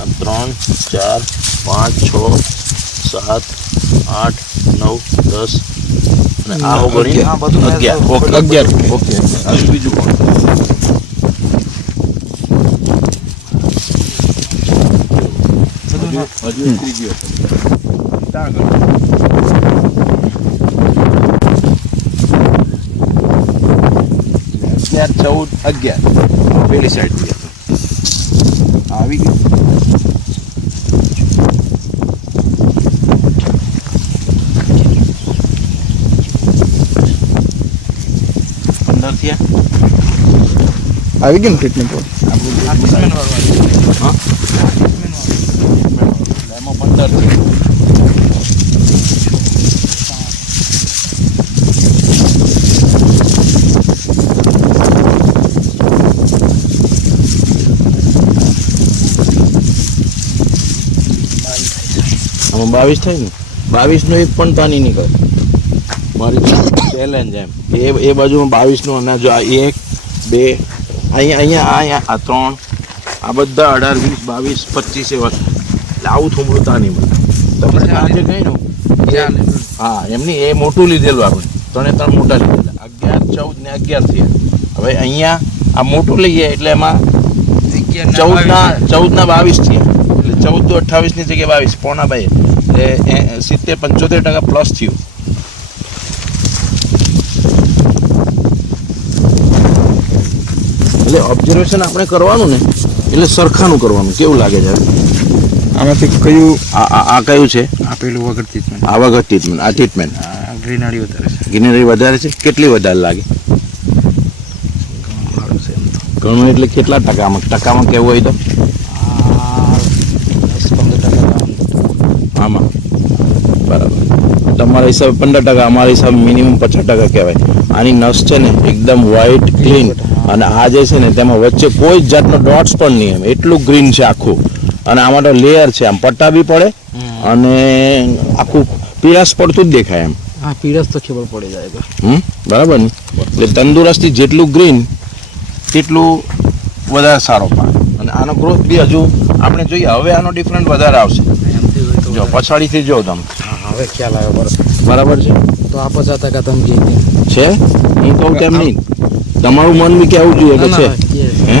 3 4 5 6 7 8 9 10 અને આ ઓગણી હા બધું 11 ઓકે 11 ઓકે હવે બીજું કોણ હજુ ત્રીજી વખત 14 11 પેલી સાઈડ આવી ગયું 15 થયા આવી ગયું ટ્રીટમેન્ટ હા એમાં 15 થયા આમાં 22 થાય ને 22 નો એક પણ પાણી નીકળે મારી ચેલેન્જ એમ એ બાજુમાં 22 નો અને જો આ 1 2 અહીંયા આ 3 આ બધા 18 20 22 25 એવા એટલે આવું થોડું તાની મળે તમને આજે કહ્યું હા એમની એ મોટું લીધેલું આપણે 3 મોટા લીધેલા 11 14 ને 11 થયા હવે અહીંયા આ મોટું લઈએ એટલે એમાં 14 ના 22 થયા એટલે 14 તો 28 ની જગ્યાએ 22 પોણા 2 એટલે 70-75% પ્લસ થયું એટલે ઓબ્ઝર્વેશન આપણે કરવાનું ને એટલે સરખાનું કરવાનું કેવું લાગે છે આમાંથી કયું આ કયું છે આ પેલું વગર ટ્રીટમેન્ટ આ વગર ટ્રીટમેન્ટ આ ટ્રીટમેન્ટ ગ્રીનરી વધારે છે ગ્રીનરી વધારે છે કેટલી વધારે લાગે ઘણું એટલે કેટલા ટકામાં કેવું હોય તો 10-15% આમાં બરાબર તમારા હિસાબે 15% અમારા હિસાબે મિનિમમ 50% કહેવાય આની નસ છે ને એકદમ વ્હાઇટ ક્લીન અને આ જે છે ને તેમાં વચ્ચે કોઈ જ જાતનો ડોટ્સ પણ નહીં એમ એટલું ગ્રીન છે આખું અને આમાં તો લેયર છે આમ પટ્ટા બી પડે અને આખું પીળાશ પડતું જ દેખાય એમ હા પીળસ તો ખબર પડી જાય બરાબર ને એટલે તંદુરસ્તી જેટલું ગ્રીન તેટલું વધારે સારો પાક અને આનો ગ્રોથ બી હજુ આપણે જોઈએ હવે આનો ડિફરન્ટ વધારે આવશે જો પછાડીથી જો તમે હવે ખ્યાલ આવ્યો બરાબર છે તો આ 50% તમે જે છે હું કહું તેમ નહીં તમારું મન બી કેવું જોઈએ કે છે હે